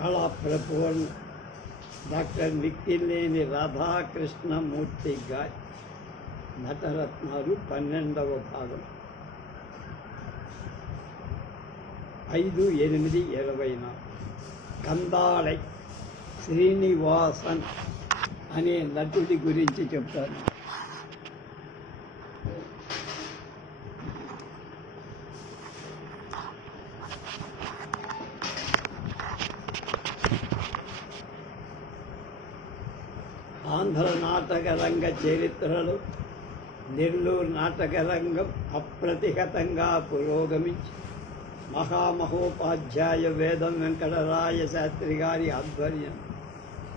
కళా డాక్టర్ నిక్కిలేని రాధాకృష్ణమూర్తి గారి నటరత్నాలు పన్నెండవ భాగం. ఐదు ఎనిమిది ఇరవై నాలుగు. కందాళై శ్రీనివాసన్ అనే నటుడి గురించి చెప్తాను ఆంధ్ర నాటక రంగ చరిత్రలో నెల్లూరు నాటక రంగం అప్రతిహతంగా పురోగమించి మహామహోపాధ్యాయ వేదం వెంకటరాయ శాస్త్రి గారి ఆధ్వర్యం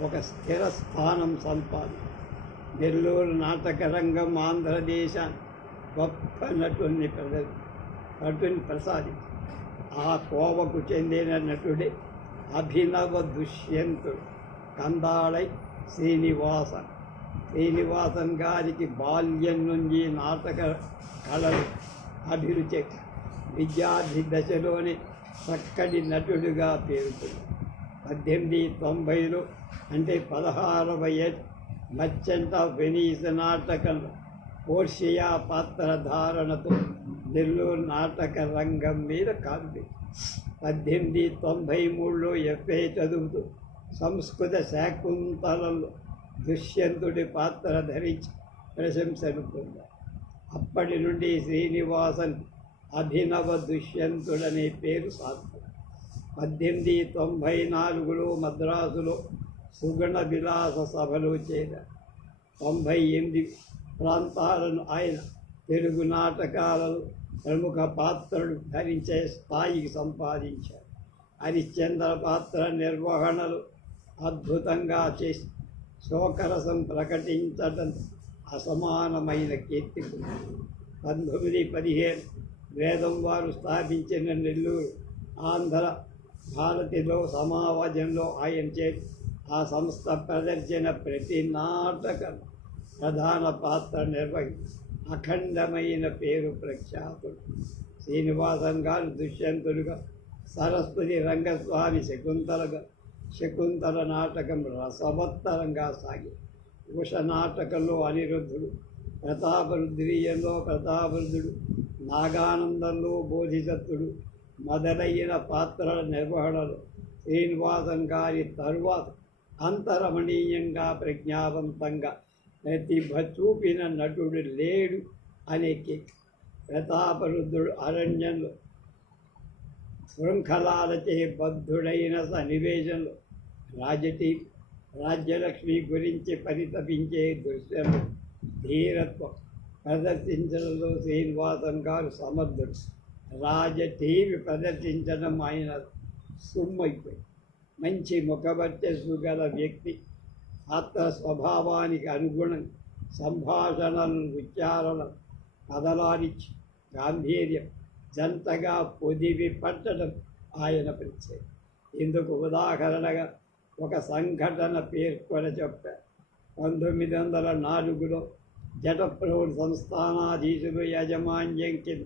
ఒక స్థిర స్థానం సంపాది. నెల్లూరు నాటక రంగం ఆంధ్రదేశాన్ని గొప్ప నటుని ప్రద నటుని ప్రసాదించి ఆ కోవకు చెందిన నటుడే అభినవ దుష్యంతుడు కందాళై శ్రీనివాసన్ శ్రీనివాసన్ గారికి బాల్యం నుంచి నాటక కళలు అభిరుచి విద్యార్థి దశలోనే చక్కటి నటుడిగా పేరుతుంది. పద్దెనిమిది తొంభైలో అంటే పదహారవ ఏట మర్చెంట్ ఆఫ్ వెనీస్ నాటకంలో పోర్షియా పాత్ర ధారణతో నెల్లూరు నాటక రంగం మీద కాదు పద్దెనిమిది తొంభై మూడులో ఎఫ్ఏ చదువుతూ సంస్కృత శాకుంతలలో దుష్యంతుడి పాత్ర ధరించి ప్రశంసలు పొందారు అప్పటి నుండి శ్రీనివాసన్ అభినవ దుష్యంతుడనే పేరు సాధ్యం పద్దెనిమిది తొంభై నాలుగులో మద్రాసులో సుగణ విలాస సభలో చేరారు తొంభై ఎనిమిది ప్రాంతాలను ఆయన తెలుగు నాటకాలలో ప్రముఖ పాత్రలు ధరించే స్థాయికి సంపాదించారు హరిశ్చంద్ర పాత్ర నిర్వహణలు అద్భుతంగా చేసి శోకరసం ప్రకటించటం అసమానమైన కీర్తి పంతొమ్మిది పదిహేను వేదం వారు స్థాపించిన నెల్లూరు ఆంధ్ర భారతిలో సమావజంలో ఆయన చే ఆ సంస్థ ప్రదర్శన ప్రతి నాటక ప్రధాన పాత్ర నిర్వహించి అఖండమైన పేరు ప్రఖ్యాతుడు. శ్రీనివాసన్ గారు దుష్యంతుడుగా సరస్వతి రంగస్వామి శకుంతలగా శకుంతల నాటకం రసవత్తరంగా సాగి ఉష నాటకంలో అనిరుద్ధుడు ప్రతాపరుద్రీయంలో ప్రతాపరుద్ధుడు నాగానందంలో బోధిసత్తుడు మొదలైన పాత్రల నిర్వహణలో శ్రీనివాసం గారి తరువాత అంతరమణీయంగా ప్రజ్ఞావంతంగా ప్రతిభ చూపిన నటుడు లేడు అనే కిక్. ప్రతాపరుద్రుడు అరణ్యంలో శృంఖలాలచే బద్ధుడైన సన్నివేశంలో రాజటీ రాజ్యలక్ష్మి గురించి పరితపించే దృశ్యం ధీరత్వం. ప్రదర్శించడంలో శ్రీనివాసం గారు సమర్థుడు. రాజటీవి ప్రదర్శించడం ఆయన సుమ్మైపోయి. మంచి ముఖవర్చస్సు గల వ్యక్తి. ఆత్మ స్వభావానికి అనుగుణం. సంభాషణలను ఉచ్చారణ కదలాడిచ్చి గాంభీర్యం. జంతగా పొదివి పట్టడం ఆయన పరిచయం ఇందుకు ఉదాహరణగా ఒక సంఘటన పేర్కొని చెప్పారు పంతొమ్మిది వందల నాలుగులో జటప్రౌఢ సంస్థానాధీశులు యాజమాన్యం కింద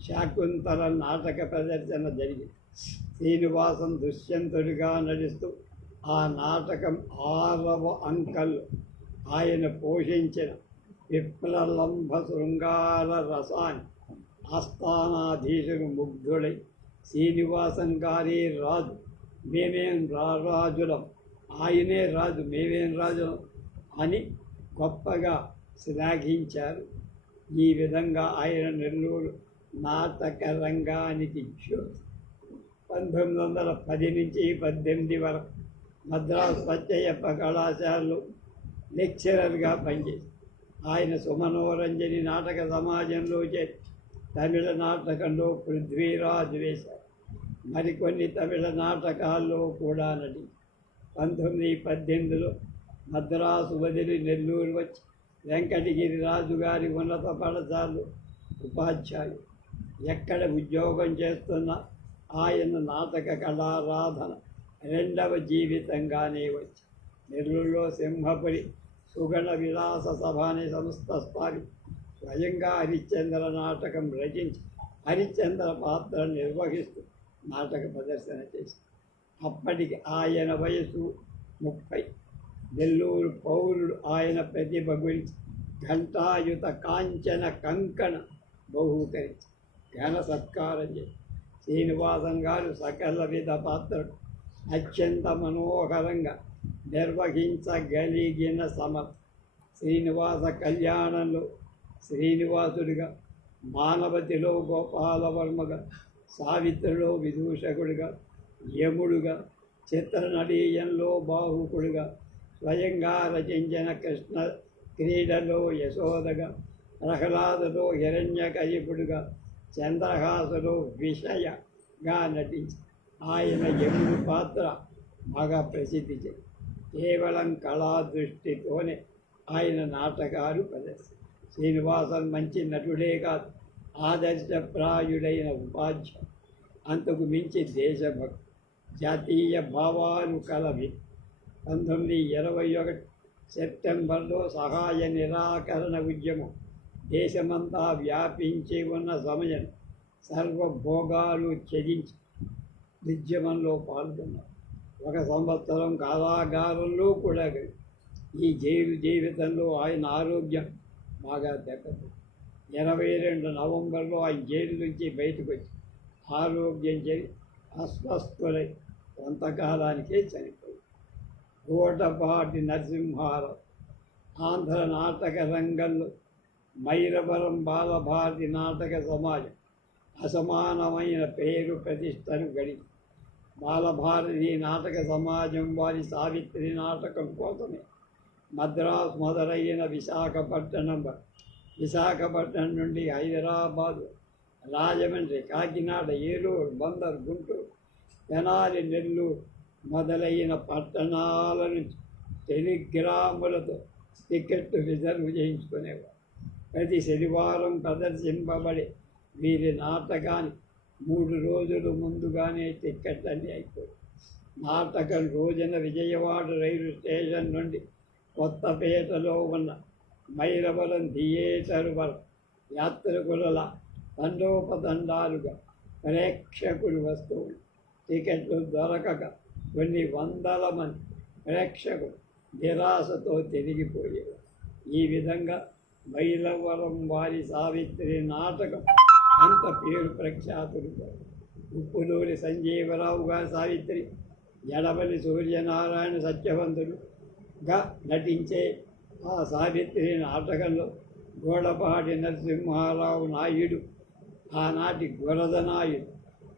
శాకుంతల నాటక ప్రదర్శన జరిగింది. శ్రీనివాసం దుష్యంతుడిగా నడుస్తూ ఆ నాటకం ఆరవ అంకల్లో ఆయన పోషించిన విప్లలంభ శృంగార రసాన్ని ఆస్థానాధీశుడు ముగ్ధుడై శ్రీనివాసం గారి రాజు. మేమేం రాజులం ఆయనే రాజు మేమేం రాజులం అని గొప్పగా శ్లాఘించారు. ఈ విధంగా ఆయన నెల్లూరు నాటక రంగానికి పంతొమ్మిది వందల పది నుంచి పద్దెనిమిది వరకు మద్రాసు సత్యయ్యప్ప కళాశాలలో లెక్చరర్గా పనిచేసి ఆయన సుమనోరంజని నాటక సమాజంలో చేరి తమిళ నాటకంలో పృథ్వీరాజ్ వేశారు. మరికొన్ని తమిళ నాటకాల్లో కూడా నటి పంతొమ్మిది పద్దెనిమిదిలో మద్రాసు వదిలి నెల్లూరు వచ్చి వెంకటగిరి రాజు గారి ఉన్నత పాఠశాలలో ఉపాధ్యాయుడు. ఎక్కడ ఉద్యోగం చేస్తున్న ఆయన నాటక కళారాధన రెండవ జీవితంగానే వచ్చి నెల్లూరులో సింహపురి సుగణ విలాస సభ అనే సంస్థ స్థాపి స్వయంగా హరిశ్చంద్ర నాటకం రచించి హరిశ్చంద్ర పాత్ర నిర్వహిస్తూ నాటక ప్రదర్శన చేసి అప్పటికి ఆయన వయసు ముప్పై. నెల్లూరు పౌరుడు ఆయన ప్రతిభ గురించి ఘంటాయుత కాంచన కంకణ బహూకరించి ఘన సత్కారం చేసి శ్రీనివాసం గారు సకల విధ పాత్రలు అత్యంత మనోహరంగా నిర్వహించగలిగిన సమర్థ శ్రీనివాస కళ్యాణంలో శ్రీనివాసుడిగా మానవతిలో గోపాలవర్మగా సావిత్రిలో విదూషకుడిగా యముడుగా చిత్రనడీయంలో బాహుకుడుగా స్వయంగా రచించిన కృష్ణ క్రీడలో యశోదగా ప్రహ్లాదులో హిరణ్యకయపుడుగా చంద్రహాసులో విషయగా నటించి ఆయన యముడు పాత్ర బాగా ప్రసిద్ధి చెంది కేవలం కళా దృష్టితోనే ఆయన నాటకాలు ప్రదర్శి శ్రీనివాసన్ మంచి నటుడే కాదు. ఆదర్శప్రాయుడైన ఉపాధ్య అంతకు మించి దేశభక్తి జాతీయ భావాలు కలవి పంతొమ్మిది ఇరవై ఒకటి సెప్టెంబర్లో సహాయ నిరాకరణ ఉద్యమం దేశమంతా వ్యాపించి ఉన్న సమయం సర్వభోగాలు త్యజించి ఉద్యమంలో పాల్గొన్నారు. ఒక సంవత్సరం కారాగారంలో కూడా ఈ జైలు జీవితంలో ఆయన ఆరోగ్యం బాగా దెబ్బతింది. ఇరవై రెండు నవంబర్లో ఆయన జైలు నుంచి బయటకు వచ్చి ఆరోగ్యం చేరి అస్వస్థులై కొంతకాలానికే చనిపోయి. కోటపాటి నరసింహారావు ఆంధ్ర నాటక రంగంలో మైరవరం బాలభారతి నాటక సమాజం అసమానమైన పేరు ప్రతిష్టను గడి బాలభారతి నాటక సమాజం వారి సావిత్రి నాటకం కోసమే మద్రాస్ మొదలైన విశాఖపట్నం విశాఖపట్నం నుండి హైదరాబాదు రాజమండ్రి కాకినాడ ఏలూరు బందర్ గుంటూరు తెనాలి నెల్లూరు మొదలైన పట్టణాల నుంచి టెలిగ్రాములతో టికెట్ రిజర్వ్ చేయించుకునేవారు. ప్రతి శనివారం ప్రదర్శింపబడే వీరి నాటకానికి మూడు రోజులు ముందుగానే టికెట్ అన్నీ అయిపోయి నాటకం రోజున విజయవాడ రైలు స్టేషన్ నుండి కొత్తపేటలో ఉన్న మైలవరం థియేటర్ వరకు యాత్రికుల తండోపతండాలుగా ప్రేక్షకులు వస్తువులు. టికెట్లు దొరకక కొన్ని వందల మంది ప్రేక్షకులు నిరాశతో తిరిగిపోయేవారు ఈ విధంగా మైలవరం వారి సావిత్రి నాటకం అంత పేరు ప్రఖ్యాతులు ఉప్పులూరి సంజీవరావు గారి సావిత్రి ఎడబలి సూర్యనారాయణ సత్యవంతుడుగా నటించే ఆ సావిత్రి నాటకంలో గోడపాటి నరసింహారావు నాయుడు ఆనాటి గురదనాయుడు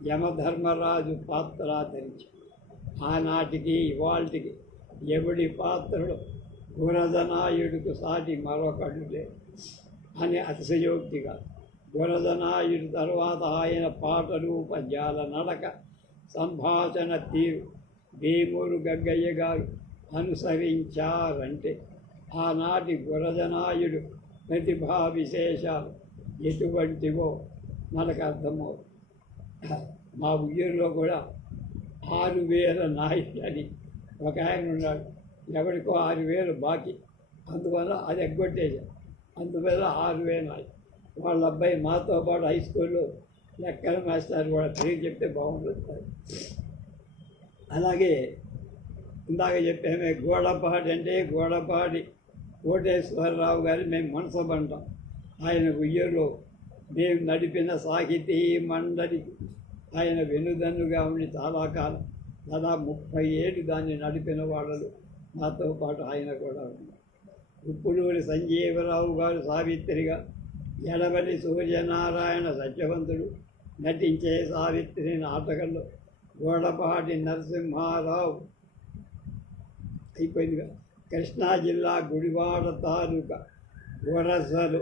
యమధర్మరాజు పాత్ర ధరించాడు. ఆనాటికి ఇవాళకి ఎవడి పాత్రలో గురదనాయుడికి సాటి మరొకడు లేదు అని అతిశయోక్తిగా గురదనాయుడు తర్వాత ఆయన పాటలు పద్యాల నడక సంభాషణ తీరు భీముడు గగ్గయ్య గారు అనుసరించారంటే ఆనాటి గురజనాయుడు ప్రతిభా విశేషాలు ఎటువంటివో మనకు అర్థమవు మా ఉయ్యూరులో కూడా ఆరు వేల నాయుడు అని ఒక ఆయన ఉన్నాడు. ఎవరికో ఆరు వేలు బాకీ. అందువల్ల అది ఎగ్గొట్టేది అందువల్ల ఆరు వేలు నాయకి వాళ్ళ అబ్బాయి మాతో పాటు హై స్కూల్లో లెక్కల మాస్టర్ కూడా పేరు చెప్తే బాగుంటుంది అలాగే ఇందాక చెప్పామే గోడపాటి అంటే గోడపాటి. కోటేశ్వరరావు గారి మేము మనసబంటాం ఆయన ఉయ్యలో మేము నడిపిన సాహితీ మండలికి ఆయన వెనుదన్నుగా ఉండి చాలా కాలం దాదాపు ముప్పై ఏడు దాన్ని నడిపిన వాళ్ళు మాతో పాటు ఆయన కూడా ఉన్నారు. ఉప్పులూరి సంజీవరావు గారు సావిత్రిగా ఎడవలి సూర్యనారాయణ సత్యవంతుడు నటించే సావిత్రి నాటకంలో గోడపాటి నరసింహారావు అయిపోయిందిగా. కృష్ణా జిల్లా గుడివాడ తాలూకా గొరసలు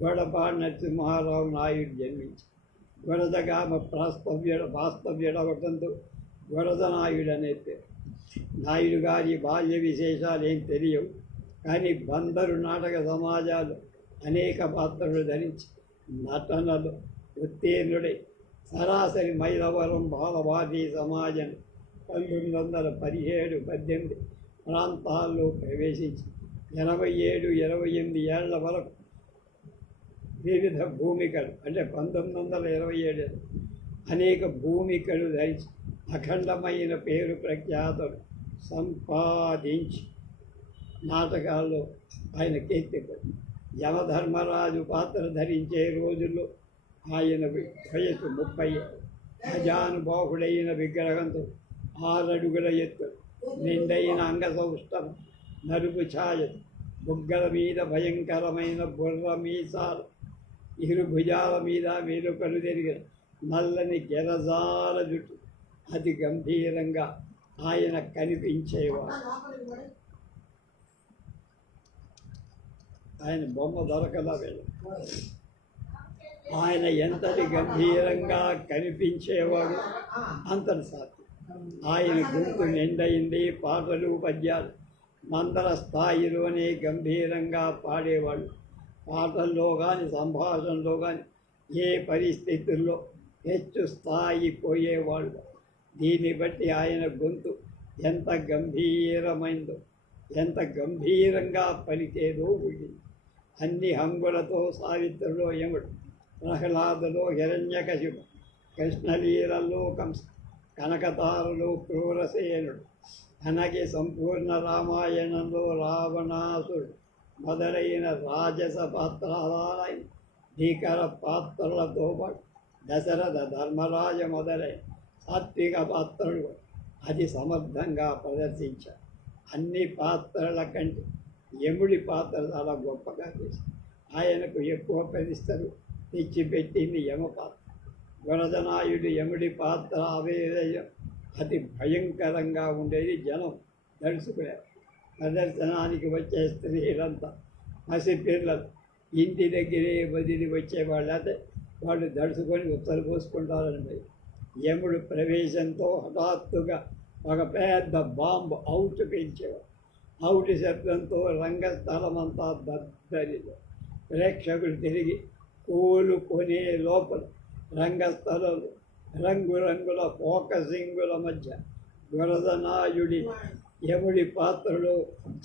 గొడపాటి నరసింహారావు నాయుడు జన్మించి గొరదగామ ప్రాస్తవ్య వాస్తవ్యుడవటంతో గొరద నాయుడు అనే పేరు. నాయుడు గారి బాల్య విశేషాలు ఏం తెలియవు కానీ బందరు నాటక సమాజాలు అనేక పాత్రలు ధరించి నటనలు ఉత్తీర్ణుడై సరాసరి మైలవరం బాలభారతీ సమాజం పంతొమ్మిది వందల పదిహేడు పద్దెనిమిది ప్రాంతాల్లో ప్రవేశించి ఎనభై ఏడు ఇరవై ఎనిమిది ఏళ్ళ వరకు వివిధ భూమికలు అంటే పంతొమ్మిది వందల ఇరవై ఏడు అనేక భూమికలు ధరించి అఖండమైన పేరు ప్రఖ్యాతలు సంపాదించి నాటకాల్లో ఆయన కీర్తిపడి యమధర్మరాజు పాత్ర ధరించే రోజుల్లో ఆయన వయసు ముప్పై అజానుబాహుడైన విగ్రహంతో ఆరడుగుల ఎత్తు నిండైన అంగసౌష్టం నలుపు ఛాయ బుగ్గల మీద భయంకరమైన బుర్ర మీసాలు ఇరు భుజాల మీద మేలుకలు తిరిగిన నల్లని గెరజాల జుట్టు. అతి గంభీరంగా ఆయన కనిపించేవాడు. ఆయన బొమ్మ దొరకదా వెళ్ళ? ఆయన ఎంతటి గంభీరంగా కనిపించేవాడు? అంతటి సాధ్యం ఆయన గొంతు నిండైంది పాటలు పద్యాలు మందర స్థాయిలోనే గంభీరంగా పాడేవాళ్ళు. పాటల్లో కానీ సంభాషణలో కానీ ఏ పరిస్థితుల్లో హెచ్చు స్థాయి పోయేవాళ్ళు. దీన్ని బట్టి ఆయన గొంతు ఎంత గంభీరమైందో ఎంత గంభీరంగా పలికేదో ఊగింది అన్ని హంగులతో సావిత్రిలో యముడు ప్రహ్లాదులో హిరణ్యకశిపు కృష్ణలీలలో కంస కనకతారులో క్రూరసేనుడు. అనగి సంపూర్ణ రామాయణంలో రావణాసుడు మొదలైన రాజస పాత్రాలైన భీకర పాత్రలతో పాటు దశరథ ధర్మరాజ మొదలైన సాత్విక పాత్రలు అది సమర్థంగా ప్రదర్శించారు అన్ని పాత్రల కంటే యముడి పాత్ర చాలా గొప్పగా చేశారు ఆయనకు ఎక్కువ ప్రతిష్టలు తెచ్చిపెట్టింది యమ పాత్ర వరదనాయుడు యముడి పాత్ర అవేదయం అతి భయంకరంగా ఉండేది జనం దడుచుకునేవారు ప్రదర్శనానికి వచ్చే స్త్రీలంతా పసిపిల్లలు ఇంటి దగ్గరే వదిలి వచ్చేవాళ్ళు. అయితే వాళ్ళు దడుచుకొని ఉత్తలు పోసుకుంటారని భయం. యముడు ప్రవేశంతో హఠాత్తుగా ఒక పెద్ద బాంబు అవుట్ పెంచేవాడు. అవుట్ శబ్దంతో రంగస్థలమంతా దద్దరిలో ప్రేక్షకులు తిరిగి కోలుకొనే లోపల రంగస్థలలు రంగురంగుల ఫోకసింగుల మధ్య గురదనాయుడి యముడి పాత్రలో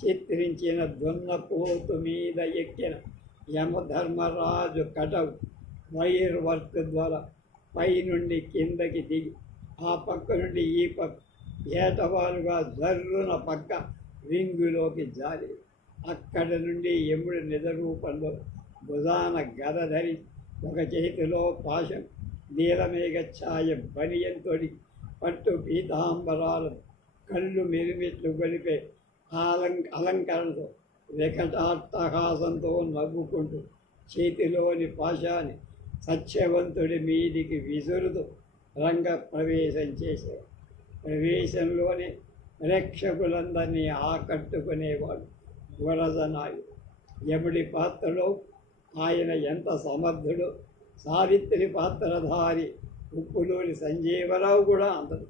చిత్రించిన దున్నపోతు మీద ఎక్కిన యమధర్మరాజు కటవు వైర్ వర్క్ ద్వారా పైనుండి కిందకి దిగి ఆ పక్క నుండి ఈ పక్క ఏటవాలుగా జర్రున పక్క రింగులోకి జారి అక్కడ నుండి యముడి నిజరూపంలో భుజాన గద ధరి ఒక చేతిలో పాశం నీలమేఘ ఛాయ బనియంతోడి పట్టు పీతాంబరాలు కళ్ళు మిరుమిట్లు గొలిపే అలం అలంకరణతో వికటాట్టహాసంతో నవ్వుకుంటూ చేతిలోని పాశాన్ని సత్యవంతుడి మీదికి విసురుతూ రంగ ప్రవేశం చేశారు ప్రవేశంలోనే ప్రేక్షకులందరినీ ఆకట్టుకునేవాడు వరదనాయుడు యముడి పాత్రలో ఆయన ఎంత సమర్థుడో సావిత్రి పాత్రధారి ఉప్పులోని సంజీవరావు కూడా అందరు.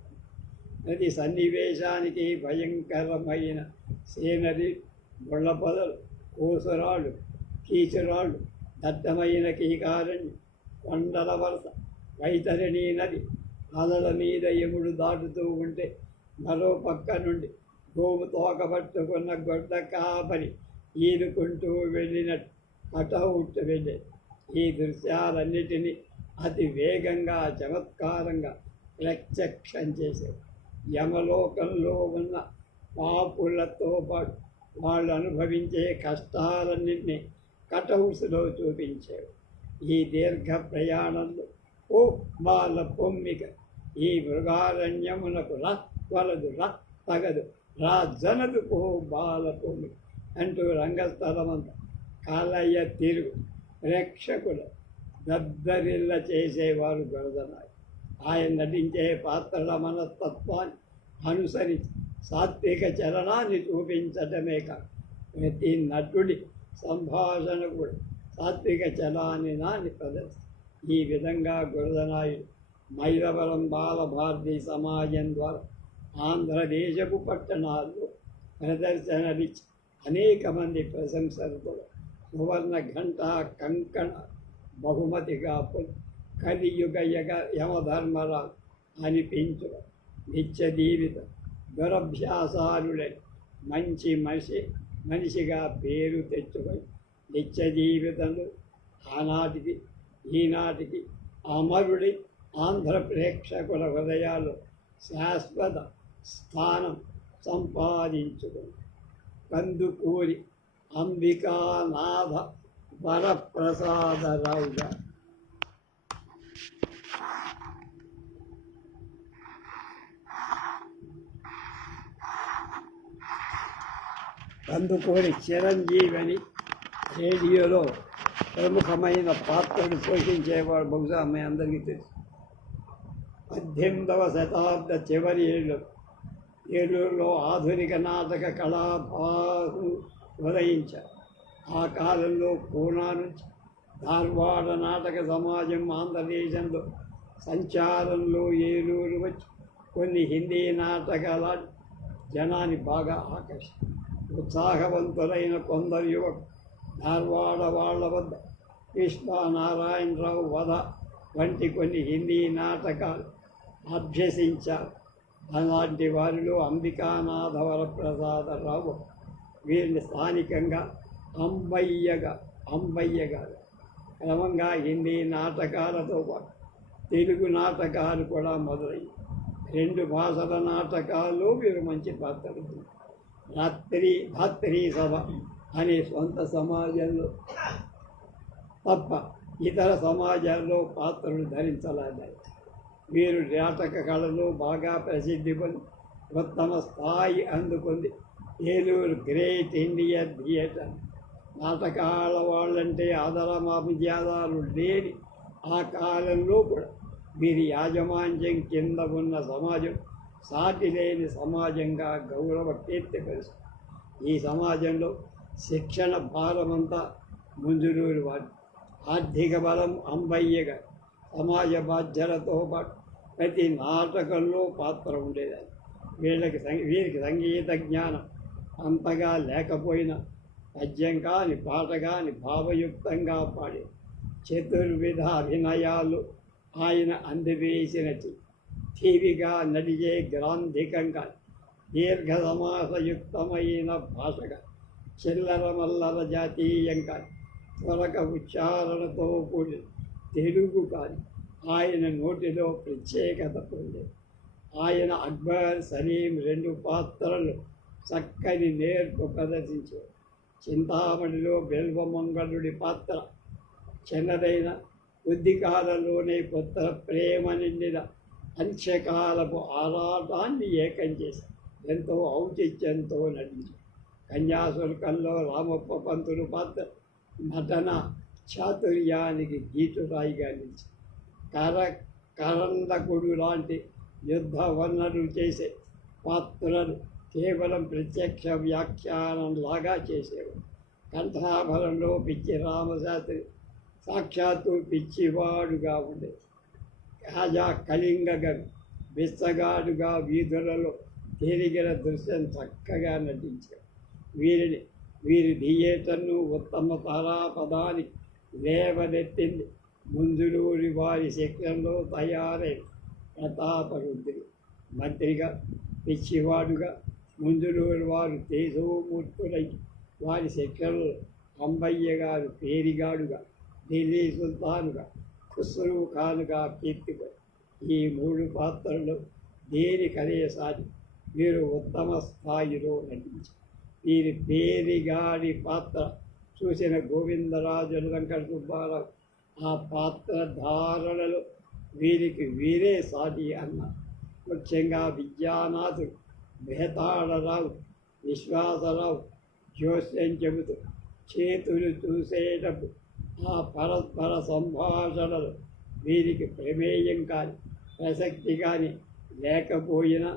ప్రతి సన్నివేశానికి భయంకరమైన సీనరీ గొళ్ళపదలు కోసురాళ్ళు కీచురాళ్ళు దట్టమైన కీకారణ్యం కొండల వలస వైతరిణీ నది అలల మీద యముడు దాటుతూ ఉంటే మరో పక్క నుండి గోము తోక పట్టుకున్న గొడ్డ కాపరి ఈదుకుంటూ వెళ్ళినట్టు కటౌట్ వెళ్ళే ఈ దృశ్యాలన్నిటినీ అతి వేగంగా చమత్కారంగా ప్రత్యక్షం చేశారు. యమలోకంలో ఉన్న పాపులతో పాటు వాళ్ళు అనుభవించే కష్టాలన్నింటినీ కటౌస్లో చూపించారు. ఈ దీర్ఘ ప్రయాణంలో ఓ బాల పొమ్మిక ఈ మృగారణ్యమునకు రా వలదు రా తగదు రా జనదు ఓ బాల పొమ్మిక అంటూ రంగస్థలమంతా కాలయ్య తిరుగు ప్రేక్షకులు దద్దరిల్ల చేసేవారు గొరదనాయి ఆయన నటించే పాత్రల మనస్తత్వాన్ని అనుసరించి సాత్విక చలనాన్ని చూపించటమే కాదు ప్రతి నటుడి సంభాషణ కూడా సాత్విక చలాన్ని నాని ప్రదర్శన ఈ విధంగా గురదనాయుడు మైలవరం బాలభారతి సమాజం ద్వారా ఆంధ్రదేశపు పట్టణాల్లో ప్రదర్శనలిచ్చి అనేక మంది ప్రశంసలతో సువర్ణ ఘంట కంకణ బహుమతిగా పొంది కలియుగ యగ యమధర్మరాలు అనిపించు. నిత్య జీవిత దురభ్యాసాలుడై మంచి మనిషి మనిషిగా పేరు తెచ్చుకొని నిత్య జీవితంలో ఆనాటికి ఈనాటికి అమరుడి ఆంధ్ర ప్రేక్షకుల హృదయాలు శాశ్వత స్థానం సంపాదించుకుని కందుకూరి అంబికానాథ వరప్రసాదరావు గారు కందుకూరి చిరంజీవిని రేడియోలో ప్రముఖమైన పాత్రను పోషించేవాడు బహుశా మీ అందరికీ తెలుసు. పద్దెనిమిదవ శతాబ్ద చివరి ఏళ్ళు ఏలూరులో ఆధునిక నాటక కళాభాసు ఉదయించారు ఆ కాలంలో పూనా నుంచి ధార్వాడ నాటక సమాజం ఆంధ్రదేశంలో సంచారంలో ఏలూరు వచ్చి కొన్ని హిందీ నాటకాల జనాన్ని బాగా ఆకర్షి ఉత్సాహవంతులైన కొందరు యువకులు ధార్వాడ వాళ్ళ వద్ద కృష్ణనారాయణరావు వధ వంటి కొన్ని హిందీ నాటకాలు అభ్యసించారు. అలాంటి వారిలో అంబికానాథ వరప్రసాదరావు వీరిని స్థానికంగా అంబయ్యగా అంబయ్య గారు క్రమంగా హిందీ నాటకాలతో పాటు తెలుగు నాటకాలు కూడా మొదలయ్యి రెండు భాషల నాటకాల్లో వీరు మంచి పాత్రలు రాత్రి రాత్రి సభ అనే సొంత సమాజంలో తప్ప ఇతర సమాజాల్లో పాత్రలు ధరించలేదు వీరు నాటక కళలో బాగా ప్రసిద్ధి పొంది ఉత్తమ స్థాయి అందుకుంది. Eluru great India theatre. నాటకాల వాళ్ళంటే ఆదరమాభిజాదాలు లేని ఆ కాలంలో కూడా వీరి యాజమాన్యం కింద ఉన్న సమాజం సాటి లేని సమాజంగా గౌరవ కీర్తి పెరుస్తుంది ఈ సమాజంలో శిక్షణ భారమంతా ముంజులూరు వారి. ఆర్థిక బలం అంబయ్యగా సమాజ బాధ్యతలతో పాటు ప్రతి నాటకంలో పాత్ర ఉండేదాన్ని వీళ్ళకి సంగీ వీరికి సంగీత జ్ఞానం అంతగా లేకపోయినా పద్యం కాని పాట కాని భావయుక్తంగా పాడి చతుర్విధ అభినయాలు ఆయన అందివేసినటి టీవీగా నడిచే గ్రాంధికంగా దీర్ఘ సమాసయుక్తమైన భాషగా చిల్లర మల్లర జాతీయంగా త్వరక ఉచ్చారణతో కూడిన తెలుగు కానీ ఆయన నోటిలో ప్రత్యేకత పొంది ఆయన అక్బర్ సలీం రెండు పాత్రలు చక్కని నేర్పు ప్రదర్శించారు చింతామణిలో బెల్వమంగళుడి పాత్ర చిన్నదైన కొద్ది కొత్త ప్రేమ నిండిన అంత్యకాలపు ఆరాటాన్ని ఏకం చేశారు ఎంతో ఔచిత్యంతో నటించారు కన్యాశుల్కంలో రామప్ప పంతులు పాత్ర నటన చాతుర్యానికి గీతురాయిగా నిలిచి కర కరందకుడు లాంటి యుద్ధ వర్ణలు చేసే పాత్రలు కేవలం ప్రత్యక్ష వ్యాఖ్యానంలాగా చేసేవాడు. కంఠాభరణలో పిచ్చి రామశాస్త్రి సాక్షాత్తు పిచ్చివాడుగా ఉండేది. రాజా కళింగగా బిచ్చగాడుగా వీధులలో తిరిగిన దృశ్యం చక్కగా నటించాడు. వీరిని వీరి థియేటర్ను ఉత్తమ తారాపదానికి లేవనెత్తింది. ముందులూరి వారి శిక్షణలో తయారై ప్రతాపరుద్రి మంత్రిగా పిచ్చివాడుగా ముందులూరి వారు తేజోమూర్తులై వారి శిక్షణలో అంబయ్య గారు పేరిగాడుగా ఢిల్లీ సుల్తానుగా ఖుస్రూ ఖాన్గా కీర్తిగా ఈ మూడు పాత్రలు దేని కనేసారి వీరు ఉత్తమ స్థాయిలో నటించారు. వీరి పేరిగాడి పాత్ర చూసిన గోవిందరాజు వెంకట సుబ్బారావు ఆ పాత్ర ధారణలో వీరికి వీరే సాటి అన్న ముఖ్యంగా విద్యానాథుడు బేతాళరావు విశ్వాసరావు జోస్యం చెబుతూ చేతులు చూసేటప్పుడు ఆ పరస్పర సంభాషణలు వీరికి ప్రమేయం కానీ ప్రసక్తి కానీ లేకపోయినా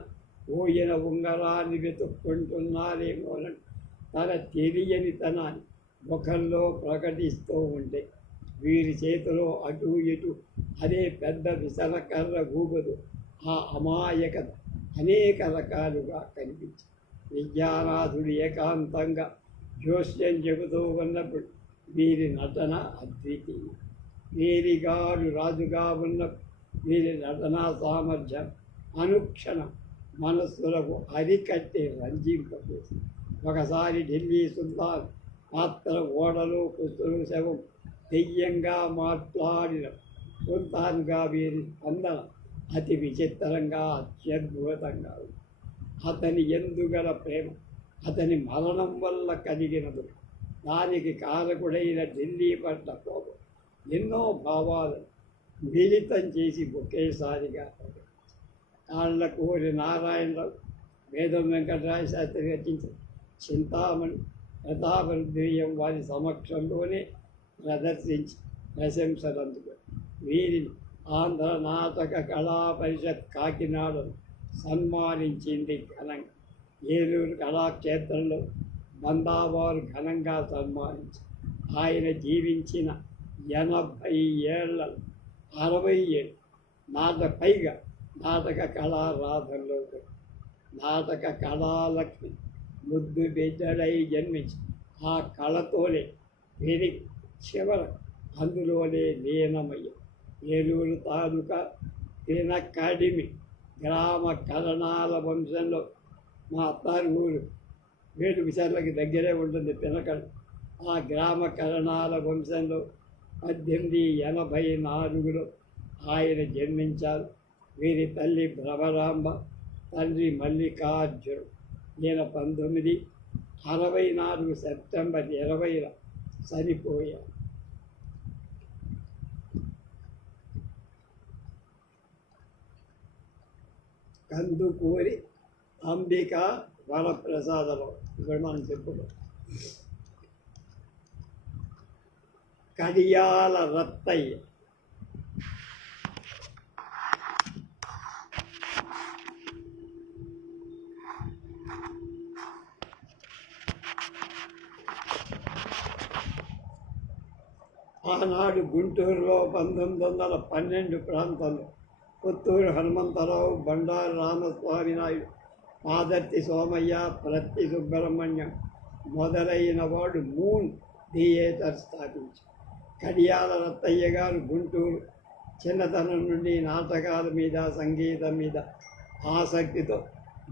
పోయిన ఉంగరాన్ని వెతుక్కుంటున్నారేమోనని తన తెలియని తనాన్ని ముఖంలో ప్రకటిస్తూ ఉంటే వీరి చేతిలో అటు ఇటు అదే పెద్ద విశలకర్ర గూగదు ఆ అమాయకత అనేక రకాలుగా కనిపించి విద్యానాథుడు ఏకాంతంగా జోస్యం చెబుతూ ఉన్నప్పుడు వీరి నటన అద్వితీయం. వీరిగాడు రాజుగా ఉన్న వీరి నటనా సామర్థ్యం అనుక్షణం మనస్సులకు అరికట్టి రంజింపజేసి ఒకసారి ఢిల్లీ సుల్తాన్ పాత్ర ఓడలు కుస్తులు శవం దెయ్యంగా మాట్లాడిన సుల్తాన్గా వీరి స్పందన అతి విచిత్రంగా అత్యద్భుతంగా అతని ఎందుగల ప్రేమ అతని మరణం వల్ల కలిగినదు. దానికి కారకుడైన ఢిల్లీ పట్ల కోపం ఎన్నో భావాలు మిళితం చేసి ఒకేసారిగా కాళ్ళ కోరి నారాయణరావు వేదం వెంకటరాయ శాస్త్రి రచించిన చింతామణి ప్రతాపరుద్రీయం వారి సమక్షంలోనే ప్రదర్శించి ప్రశంసలందుకు వీరిని ఆంధ్ర నాటక కళా పరిషత్ కాకినాడను సన్మానించింది ఘనంగా. ఏలూరు కళాక్షేత్రంలో బందావారు ఘనంగా సన్మానించి ఆయన జీవించిన ఎనభై ఏళ్ళ అరవై ఏళ్ళు నాట పైగా నాటక కళారాధనలో నాటక కళాలక్ష్మి ముద్దు బిడ్డడై జన్మించి ఆ కళతోనే పెరిగి చివర అందులోనే లీనమయ్య ఏలూరు తాలూకా తినకాడిమి గ్రామ కరణాల వంశంలో మా అత్తారి ఊరు. వేడు విశాఖకి దగ్గరే ఉంటుంది తినకడ ఆ గ్రామ కరణాల వంశంలో పద్దెనిమిది ఎనభై నాలుగులో ఆయన జన్మించారు. వీరి తల్లి భ్రమరాంబ తండ్రి మల్లికార్జును. ఈయన పంతొమ్మిది అరవై నాలుగు సెప్టెంబర్ ఇరవైన చనిపోయారు. కందుకూరి అంబిక వరప్రసాదరావు ఇక్కడ మనం చెప్పుకో కడియాల రత్తయ్య. ఆనాడు గుంటూరులో పంతొమ్మిది వందల పన్నెండు ప్రాంతంలో పుత్తూరు హనుమంతరావు బండారు రామస్వామి నాయుడు పాదర్తి సోమయ్య ప్రత్తి సుబ్రహ్మణ్యం మొదలైన వాడు మూన్ థియేటర్ స్థాపించారు. కడియాల రత్తయ్య గారు గుంటూరు చిన్నతనం నుండి నాటకాల మీద సంగీతం మీద ఆసక్తితో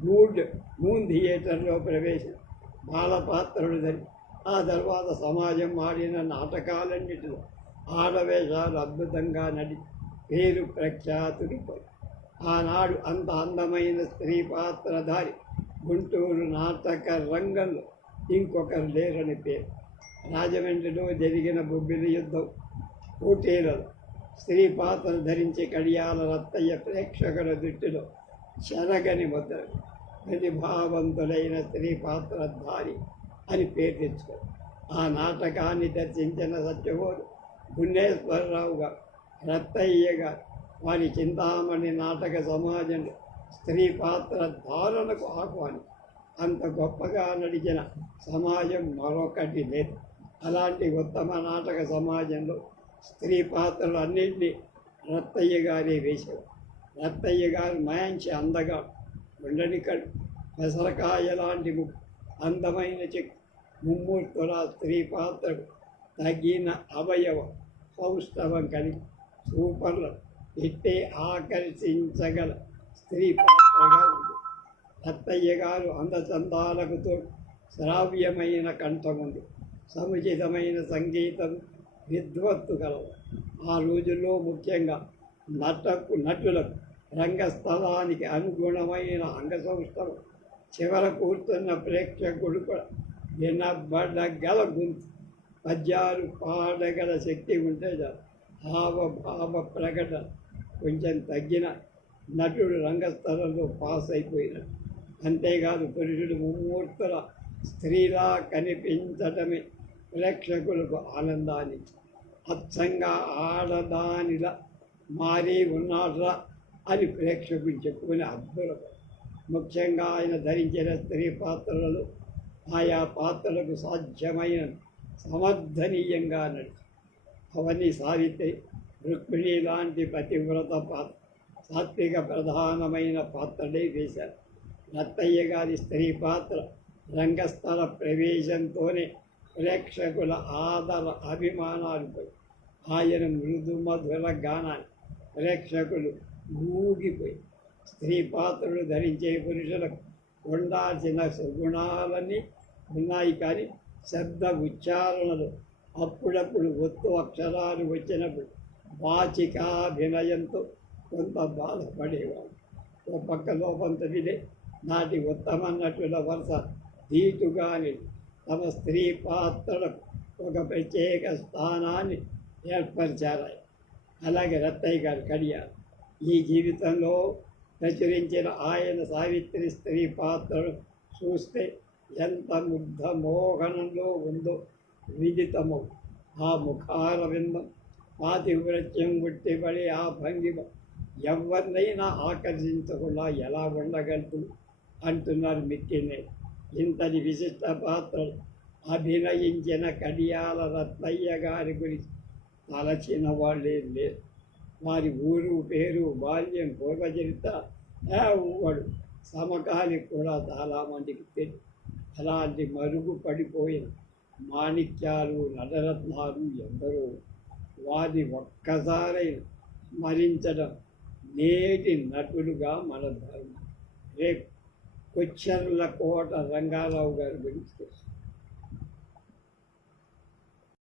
మూడ్ మూన్ థియేటర్లో ప్రవేశం బాలపాత్రుడు ధరి ఆ తర్వాత సమాజం ఆడిన నాటకాలన్నిటిలో ఆడవేషాలు అద్భుతంగా నడిచి పేరు ప్రఖ్యాతుడి ఆనాడు అంత అందమైన స్త్రీ పాత్రధారి గుంటూరు నాటక రంగంలో ఇంకొకరు లేరని పేరు. రాజమండ్రిలో జరిగిన బొబ్బిల యుద్ధం పోటీలలో స్త్రీ పాత్ర ధరించి కడియాల రత్తయ్య ప్రేక్షకుల దృష్టిలో చెరగని ముద్ర ప్రతిభావంతులైన స్త్రీ పాత్రధారి అని పేరు తెచ్చుకో ఆ నాటకాన్ని దర్శించిన సత్యబోధు గుండేశ్వరరావు గారు రత్తయ్య గారు. వారి చింతామణి నాటక సమాజంలో స్త్రీ పాత్ర ధారణకు ఆహ్వానం. అంత గొప్పగా నడిచిన సమాజం మరొకటి లేదు. అలాంటి ఉత్తమ నాటక సమాజంలో స్త్రీ పాత్రలు అన్నింటినీ రత్తయ్య గారే వేశారు. రత్తయ్య గారు మంచి అందగా ఉండనికడు. పెసరకాయ లాంటి అందమైన చెక్ ముమ్మూర్తుల స్త్రీ పాత్రకు తగిన అవయవ సౌష్ఠవం కలిగి సూపర్లు ఎట్టే ఆకర్షించగల స్త్రీ పాత్రగా ఉంది అత్తయ్య గారు అందచందాలకు శ్రావ్యమైన కంఠం ఉంది సముచితమైన సంగీతం విద్వత్తు కలవు ఆ రోజుల్లో ముఖ్యంగా నటకు నటులకు రంగస్థలానికి అనుగుణమైన అంగసౌష్ఠవం చివర కూర్చున్న ప్రేక్షకుడు కూడా వినబడగల గుంతు పద్యాలు పాడగల శక్తి ఉంటే చాలు. హావభావ ప్రకటన కొంచెం తగ్గిన నటుడు రంగస్థలంలో పాస్ అయిపోయినాడు అంతేకాదు పురుషుడు ముమ్మూర్తుల స్త్రీలా కనిపించటమే ప్రేక్షకులకు ఆనందాన్ని. అచ్చంగా ఆడదానిలా మారి ఉన్నాడ్రా అని ప్రేక్షకులు చెప్పుకునే అద్భుతం. ముఖ్యంగా ఆయన ధరించిన స్త్రీ పాత్రలలో ఆయా పాత్రలకు సాధ్యమైన సమర్థనీయంగా నడిచి అవన్నీ సావిత్రి రుక్మిణి లాంటి పతివ్రత పాత్ర సాత్విక ప్రధానమైన పాత్రలే వేశారు. రత్తయ్య గారి స్త్రీ పాత్ర రంగస్థల ప్రవేశంతోనే ప్రేక్షకుల ఆదర అభిమానాలపై ఆయన మృదు మధుర గానాన్ని ప్రేక్షకులు ఊగిపోయి స్త్రీ పాత్రలు ధరించే పురుషులకు ఉండాల్సిన సుగుణాలన్నీ ఉన్నాయి కానీ శబ్ద ఉచ్చారణలు అప్పుడప్పుడు ఒత్తు అక్షరాలు వచ్చినప్పుడు వాచికాభినయంతో కొంత బాధపడేవాడు. ఓ పక్క లోపంత వినే నాటి ఉత్తమ నటుల వరుస దీటుగాని తమ స్త్రీ పాత్రలకు ఒక ప్రత్యేక స్థానాన్ని ఏర్పరిచారు అలాగే రత్తయ్య గారు కడియారు ఈ జీవితంలో ప్రచురించిన ఆయన సావిత్రి స్త్రీ పాత్రను చూస్తే ఎంత ముగ్ధ మోహనంలో ఉందో విదితము. ఆ ముఖార విందం పాతివృత్యం గుట్టిబడి ఆ భంగిమ ఎవరినైనా ఆకర్షించకుండా ఎలా ఉండగలదు? అంటున్నారు మిక్కినే. ఇంతటి విశిష్ట పాత్రలు అభినయించిన కడియాల రత్నయ్య గారి గురించి తలచిన వాళ్ళే లేరు. వారి ఊరు పేరు బాల్యం పూర్వచరిత ఎవడు సమకాలి కూడా చాలామందికి తెలియదు. అలాంటి మరుగు పడిపోయింది మాణిక్యాలు నటరత్నాలు ఎందరో వారి ఒక్కసారి స్మరించడం నేటి నటుడుగా మన ధర్మం. రేపు కొచ్చర్ల కోట రంగారావు గారి గురించి తెలుసు